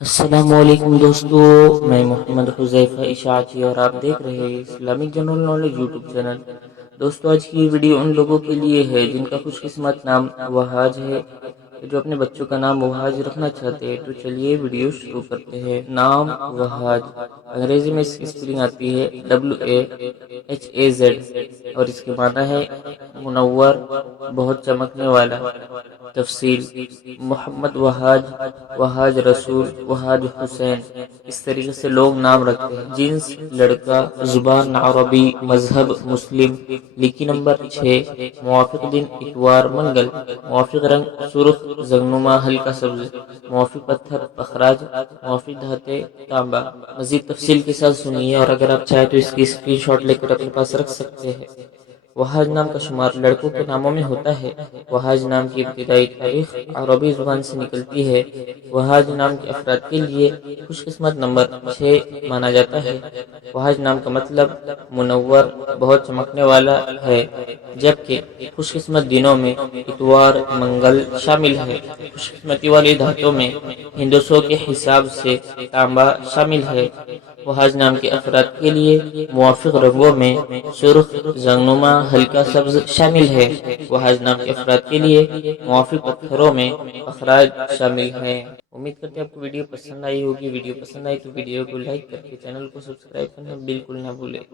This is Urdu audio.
السلام علیکم دوستو، میں محمد حذیفہ اشاعتی اور آپ دیکھ رہے ہیں Islamic general knowledge YouTube channel. دوستو آج کی ویڈیو ان لوگوں کے لیے ہے جن کا خوش قسمت نام وہاج ہے، جو اپنے بچوں کا نام وہاج رکھنا چاہتے ہیں۔ تو چلیے ویڈیو شروع کرتے ہیں۔ نام وہاج انگریزی میں اس کی اسپیلنگ آتی ہے WAHAZ اور اس کے معنی ہے منور، بہت چمکنے والا۔ تفصیل: محمد وہاج، وہاج رسول، وہاج حسین، اس طریقے سے لوگ نام رکھتے ہیں۔ جنس لڑکا، زبان عربی، مذہب مسلم۔ لکی نمبر 6، موافق دن اتوار منگل، موافق رنگ سرخ زرنما ہلکا سبز، موافق پتھر اخراج، موافق دھاتیں تانبا۔ مزید تفصیل کے ساتھ سنیے اور اگر آپ چاہیں تو اس کی اسکرین شاٹ لے کر اپنے پاس رکھ سکتے ہیں۔ وہاج نام کا شمار لڑکوں کے ناموں میں ہوتا ہے۔ وہاج نام کی ابتدائی تاریخ عربی زبان سے نکلتی ہے۔ وہاج نام کے افراد کے لیے خوش قسمت نمبر 6 مانا جاتا ہے۔ وہاج نام کا مطلب منور، بہت چمکنے والا ہے، جبکہ خوش قسمت دنوں میں اتوار، منگل شامل ہے۔ خوش قسمتی والی دھاتوں میں ہندسوں کے حساب سے تانبا شامل ہے۔ وہاج نام کے افراد کے لیے موافق رنگوں میں سرخ زرنما ہلکا سبز شامل ہے۔ وہاج نام کے افراد کے لیے موافق پتھروں میں اخراج شامل ہیں۔ امید کرتے ہیں آپ کو ویڈیو پسند آئی ہوگی۔ ویڈیو پسند آئی تو ویڈیو کو لائک کر کے چینل کو سبسکرائب کرنا بالکل نہ بھولیں۔